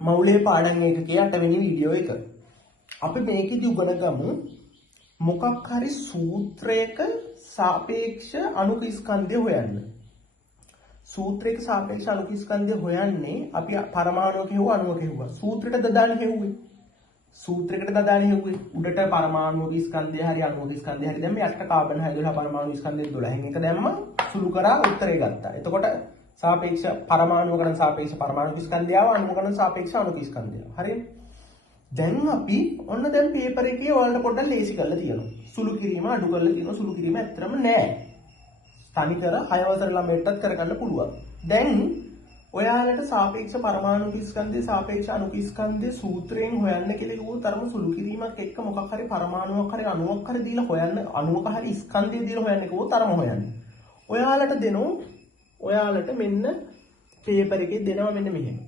මවුලේ පාඩම් එකකේ 8 වෙනි වීඩියෝ එක. අපි මේකෙදි උගන ගමු මොකක් හරි සූත්‍රයක සාපේක්ෂ අණුක ස්කන්ධය හොයන්න. සූත්‍රයක සාපේක්ෂ අණුක ස්කන්ධය හොයන්නේ අපි පරමාණුක හෙව්ව අණුක හෙව්වා. සූත්‍රයට දදාන හෙව්වේ. සූත්‍රයකට දදාන හෙව්වේ. උඩට පරමාණුක ස්කන්ධය හරි අණුක ස්කන්ධය හරි දැම්ම යට කාබන් 6 පරමාණු ස්කන්ධය 12න් එක දැම්ම සුළු කරා උත්තරේ ගත්තා. එතකොට सापेक्ष परमाणुकरण सापेक्ष परमाणु स्कंधය ආව අණුකරණ सापेक्ष අණුක ස්කන්ධය. හරිද? දැන් අපි ඔන්න දැන් පේපර් එකේ ඔයාලට පොඩ්ඩක් ලේසි කරලා තියෙනවා. සුළු කිරීම අඩු කරලා තියෙනවා. සුළු කිරීම ඇත්තටම නෑ. තනිකර 6 වසර ළමයටත් කරගන්න පුළුවන්. දැන් ඔයාලට सापेक्ष परमाणु ස්කන්ධය सापेक्ष අණුක ස්කන්ධය සූත්‍රයෙන් හොයන්න කියලා කිව්වොත් තරම සුළු කිරීමක් එක්ක මොකක් හරි පරමාණුවක් හරි අණුවක් හරි දීලා හොයන්න අණුවක හරි ස්කන්ධය දීලා හොයන්න කිව්වොත් තරම හොයන්න. ඔයාලට දෙනෝ ඔයාලට මෙන්න පේපර් එකේ දෙනවා මෙන්න මෙහෙම.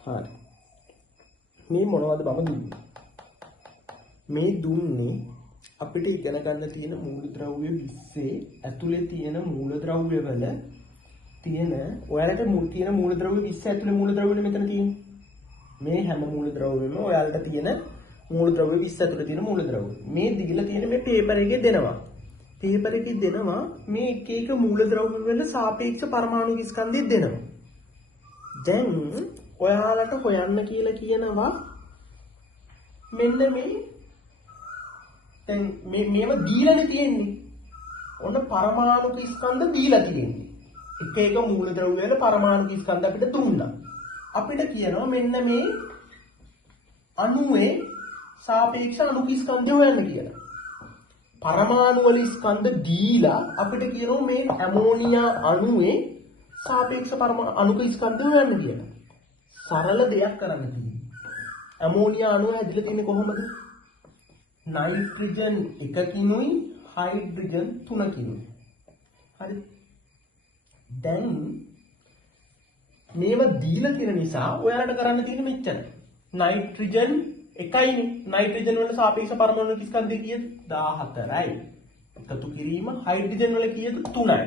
හරි. මේ මොනවද බම දුන්නේ? මේ දුන්නේ අපිට ඉගෙන ගන්න තියෙන මූලද්‍රව්‍ය 20 ඇතුලේ තියෙන මූලද්‍රව්‍ය වල තියෙන ඔයාලට තියෙන මූලද්‍රව්‍ය 20 ඇතුලේ මූලද්‍රව්‍යනේ මෙතන තියෙන්නේ. මේ හැම මූලද්‍රව්‍යෙම ඔයාලට තියෙන මූලද්‍රව්‍ය 20 ඇතුලේ තියෙන මූලද්‍රව්‍ය. මේ දීලා තියෙන මේ පේපර් එකේ දෙනවා. පේපර් එකේ දෙනවා මේ එක එක මූලද්‍රව්‍ය වල සාපේක්ෂ පරමාණු ස්කන්ධය දෙනවා. දැන් ඔයාලට හොයන්න කියලා කියනවා මෙන්න මේ දැන් මේව දීලානේ තියෙන්නේ. ඔන්න පරමාණුක ස්කන්ධ දීලා තියෙන්නේ. එක එක මූලද්‍රව්‍ය වල පරමාණුක ස්කන්ධ අපිට දුන්නා. අපිට කියනවා මෙන්න මේ අණුවේ සාපේක්ෂ අණුක ස්කන්ධය හොයන්න කියලා. පරමාණු වල ස්කන්ධ දීලා අපිට කියනවා මේ ඇමෝනියා අණුවේ සාපේක්ෂ අණුක ස්කන්ධය හොයන්න කියලා. सरल දෙයක් කරන්න තියෙන්නේ. ඇමෝනියා අණුව හැදිලා තියෙන්නේ කොහොමද? නයිට්‍රජන් 1කිනුයි හයිඩ්‍රජන් 3කිනුයි. හරි. දැන් මේව දීලා තියෙන නිසා ඔයාලට කරන්න තියෙන්නේ මෙච්චර. නයිට්‍රජන් 1යිනේ. නයිට්‍රජන් වල සාපේක්ෂ පරමාණු ස්කන්ධය කීයද? 14යි. එකතු කිරීම හයිඩ්‍රජන් වල කීයද? 3යි.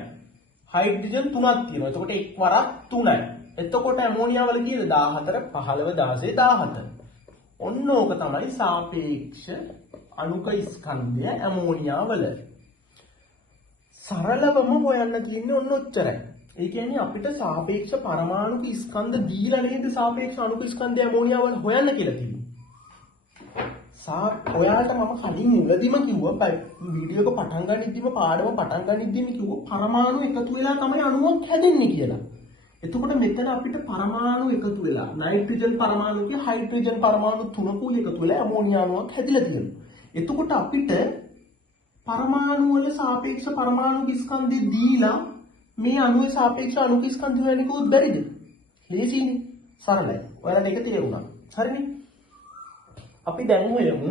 හයිඩ්‍රජන් 3ක් තියෙනවා. එතකොට එක් වරක් 3යි. එතකොට ඇමෝනියා වල කීයද? 14 15 16 17. ඔන්න ඕක තමයි සාපේක්ෂ අණුක ස්කන්ධය ඇමෝනියා වල. සරලවම හොයන්න තියෙන්නේ ඔන්න ඔච්චරයි. ඒ කියන්නේ අපිට සාපේක්ෂ පරමාණුක ස්කන්ධ දීලා නේද සාපේක්ෂ අණුක ස්කන්ධය ඇමෝනියා වල හොයන්න කියලා තියෙන්නේ. ඔයාලට මම කලින් මුලදීම කිව්වා වීඩියෝ එක පටන් ගන්නිද්දිම පාඩම පටන් ගන්නිද්දිම කිව්වා පරමාණු එකතු වෙලා තමයි අණුවක් හැදෙන්නේ කියලා. එතකොට මෙතන අපිට පරමාණු එකතු වෙලා නයිට්‍රජන් පරමාණුකේ හයිඩ්‍රජන් පරමාණු තුනකුයි එකතු වෙලා ඇමෝනියා අණුවක් හැදිලා තියෙනවා. එතකොට අපිට පරමාණු වල සාපේක්ෂ පරමාණු ස්කන්ධය දීලා මේ අණුවේ සාපේක්ෂ අණුක ස්කන්ධය හොයන්න කිව්වොත් බැරිද? ලේසියිනේ. සරලයි. ඔයාලට ඒක තේරුණා. හරිනේ? අපි දැන් හොයමු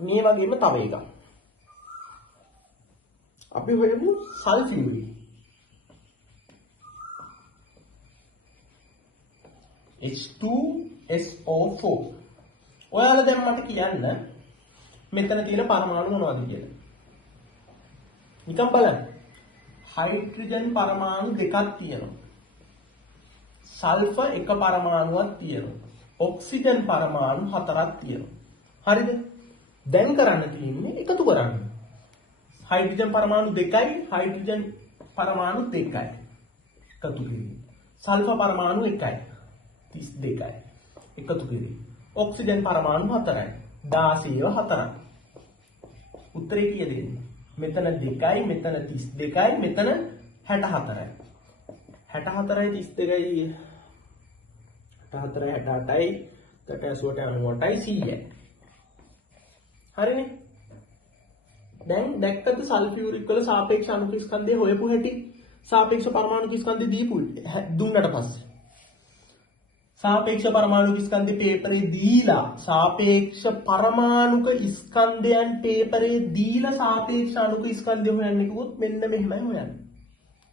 මේ වගේම තව එකක්. අපි හොයමු සල්ෆියුරික්. H2SO4. ඔයාලා දැන් මට කියන්න මෙතන තියෙන පරමාණු මොනවද කියලා. නිකන් බලන්න. හයිඩ්‍රජන් පරමාණු දෙකක් තියෙනවා. සල්ෆර් එක පරමාණුවක් තියෙනවා. ඔක්සිජන් පරමාණු හතරක් තියෙනවා. හරිද? දැන් කරන්න තියෙන්නේ එකතු කරන්න. हाइड्रोजन परमाणु දෙකයි हाइड्रोजन परमाणु දෙකයි එකතු කිරීම. සල්ෆර් පරමාණු එකයි 32යි එකතු කිරීම. ඔක්සිජන් පරමාණු 4යි 16ව 4යි. උත්තරේ කීයද? මෙතන 2යි මෙතන 32යි මෙතන 64යි. 64යි 32යි 64යි 68යි 88යි 100යි. හරිනේ? දැන් දැක්කද සල්ෆියුරික් වල සාපේක්ෂ අණුක ස්කන්ධය හොයපු හැටි? සාපේක්ෂ පරමාණු ස්කන්ධය දීපු දුන්නට පස්සේ සාපේක්ෂ පරමාණු ස්කන්ධය පේපරේ දීලා සාපේක්ෂ පරමාණුක ස්කන්ධයන් පේපරේ දීලා සාපේක්ෂ අණුක ස්කන්ධය හොයන්න කිව්වොත් මෙන්න මෙහෙමයි හොයන්නේ.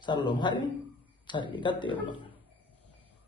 සරලවම හරිනේ. හරි එකත් තේරුණා.